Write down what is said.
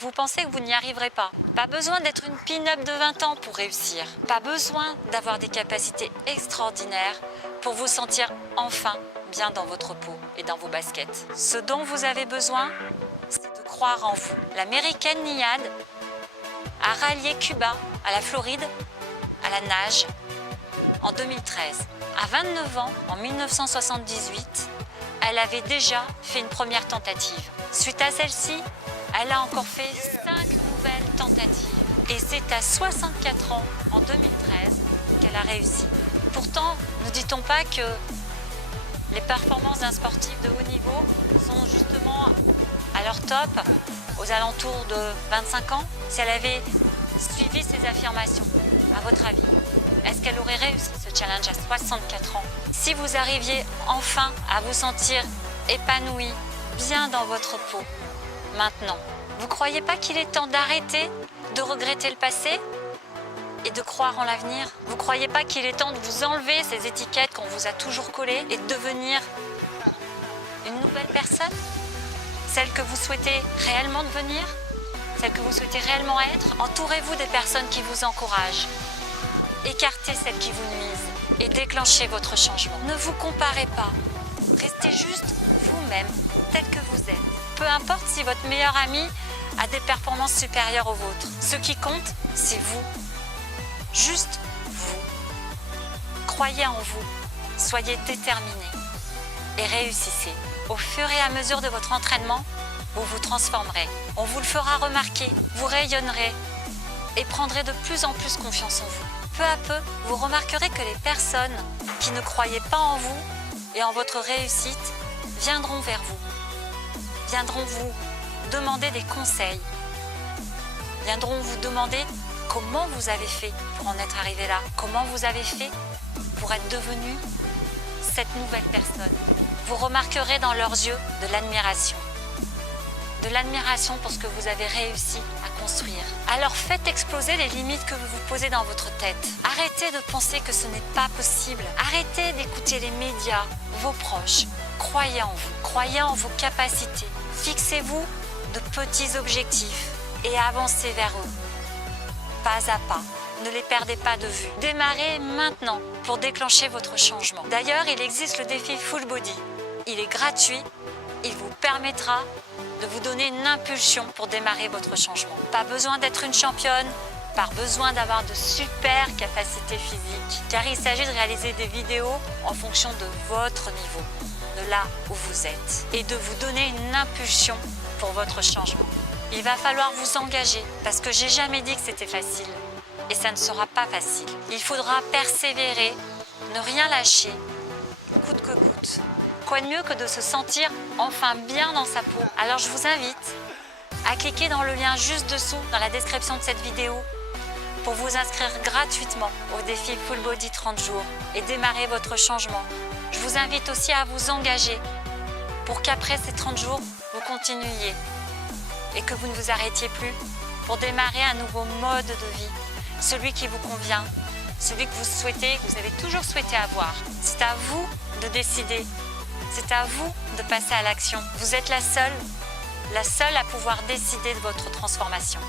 Vous pensez que vous n'y arriverez pas. Pas besoin d'être une pin-up de 20 ans pour réussir. Pas besoin d'avoir des capacités extraordinaires pour vous sentir enfin bien dans votre peau et dans vos baskets. Ce dont vous avez besoin, c'est de croire en vous. L'américaine Niad a rallié Cuba à la Floride, à la nage, en 2013. À 29 ans, en 1978, elle avait déjà fait une première tentative. Suite à celle-ci, elle a encore fait 5 nouvelles tentatives. Et c'est à 64 ans, en 2013, qu'elle a réussi. Pourtant, ne dit-on pas que les performances d'un sportif de haut niveau sont justement à leur top aux alentours de 25 ans? Si elle avait suivi ces affirmations, à votre avis, est-ce qu'elle aurait réussi ce challenge à 64 ans? Si vous arriviez enfin à vous sentir épanoui, bien dans votre peau, maintenant, vous ne croyez pas qu'il est temps d'arrêter de regretter le passé et de croire en l'avenir? Vous ne croyez pas qu'il est temps de vous enlever ces étiquettes qu'on vous a toujours collées et de devenir une nouvelle personne? Celle que vous souhaitez réellement devenir? Celle que vous souhaitez réellement être? Entourez-vous des personnes qui vous encouragent. Écartez celles qui vous nuisent et déclenchez votre changement. Ne vous comparez pas. Restez juste vous-même, tel que vous êtes. Peu importe si votre meilleur ami a des performances supérieures aux vôtres. Ce qui compte, c'est vous. Juste vous. Croyez en vous. Soyez déterminés et réussissez. Au fur et à mesure de votre entraînement, vous vous transformerez. On vous le fera remarquer, vous rayonnerez et prendrez de plus en plus confiance en vous. Peu à peu, vous remarquerez que les personnes qui ne croyaient pas en vous et en votre réussite viendront vers vous, viendront vous demander des conseils, viendront vous demander comment vous avez fait pour en être arrivé là, comment vous avez fait pour être devenu cette nouvelle personne. Vous remarquerez dans leurs yeux de l'admiration pour ce que vous avez réussi à construire. Alors faites exploser les limites que vous vous posez dans votre tête. Arrêtez de penser que ce n'est pas possible. Arrêtez d'écouter les médias, vos proches. Croyez en vous, croyez en vos capacités. Fixez-vous de petits objectifs et avancez vers eux, pas à pas. Ne les perdez pas de vue. Démarrez maintenant pour déclencher votre changement. D'ailleurs, il existe le défi Full Body. Il est gratuit, il vous permettra de vous donner une impulsion pour démarrer votre changement. Pas besoin d'être une championne, pas besoin d'avoir de super capacités physiques, car il s'agit de réaliser des vidéos en fonction de votre niveau, de là où vous êtes, et de vous donner une impulsion pour votre changement. Il va falloir vous engager, parce que j'ai jamais dit que c'était facile, et ça ne sera pas facile. Il faudra persévérer, ne rien lâcher, coûte que coûte. Quoi de mieux que de se sentir enfin bien dans sa peau? Alors je vous invite à cliquer dans le lien juste dessous dans la description de cette vidéo pour vous inscrire gratuitement au défi Full Body 30 jours et démarrer votre changement. Je vous invite aussi à vous engager pour qu'après ces 30 jours, vous continuiez et que vous ne vous arrêtiez plus pour démarrer un nouveau mode de vie, celui qui vous convient, celui que vous souhaitez, que vous avez toujours souhaité avoir. C'est à vous de décider. C'est à vous de passer à l'action. Vous êtes la seule à pouvoir décider de votre transformation.